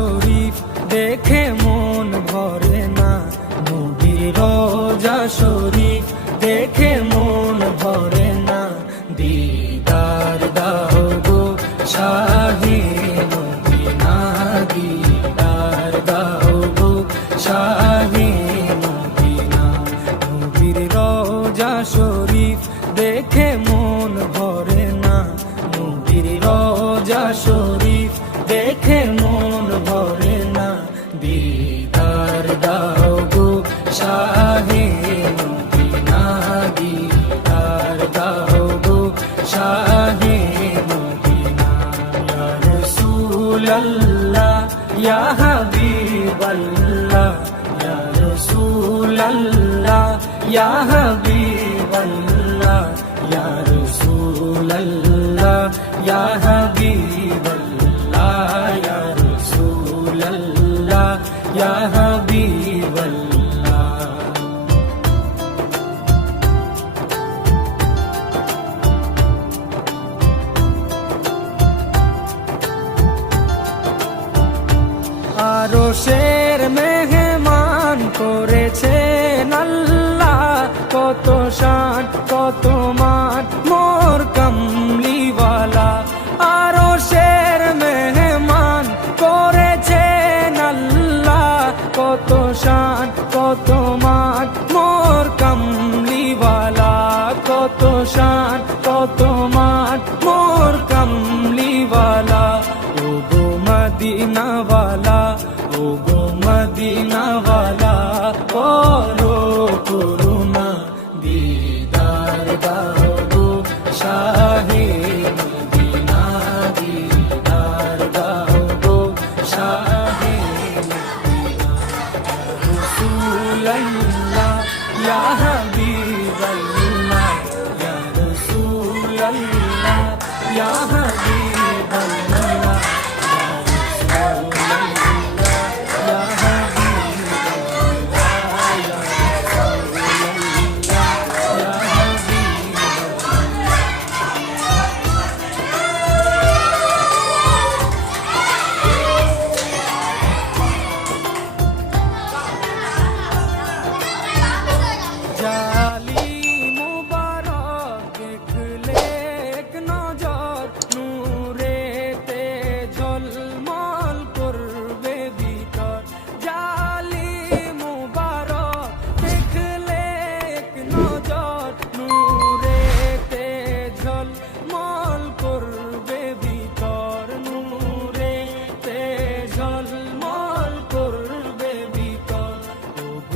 শরীফ দেখে মন ভরে না, নবীর রোজা শরীফ দেখে মন ভরে না। দিদার দাও গো শাহে মদিনা, দিদার দাও গো শাহে মদিনা। নবীর রোজা শরীফ দেখে মন ভরে না, নবীর রোজা শরীফ দেখে মন ভরে না। দিদার দাও গো শাহে মদিনা, দিদার দাও গো শাহে মদিনা। ইয়া রাসূলাল্লাহ ইয়া হাবিবাল্লাহ, ইয়া রাসূলাল্লাহ ইয়া হাবিবাল্লাহ, ইয়া রাসূলাল্লাহ ইয়া হাবিবাল্লাহ, ইয়া রাসূলাল্লাহ ইয়া হাবিবাল্লাহ। আরশের মেহমান করেছেন আল্লাহ, কত শান কত মান মোর কামলিওয়ালা। আরশের মেহমান করেছেন আল্লাহ, কত শান কত মান মোর কামলিওয়ালা, কত শান কত মান মোর কামলিওয়ালা। ও গো মদিনাওয়ালা, ও গো মদিনাওয়ালা,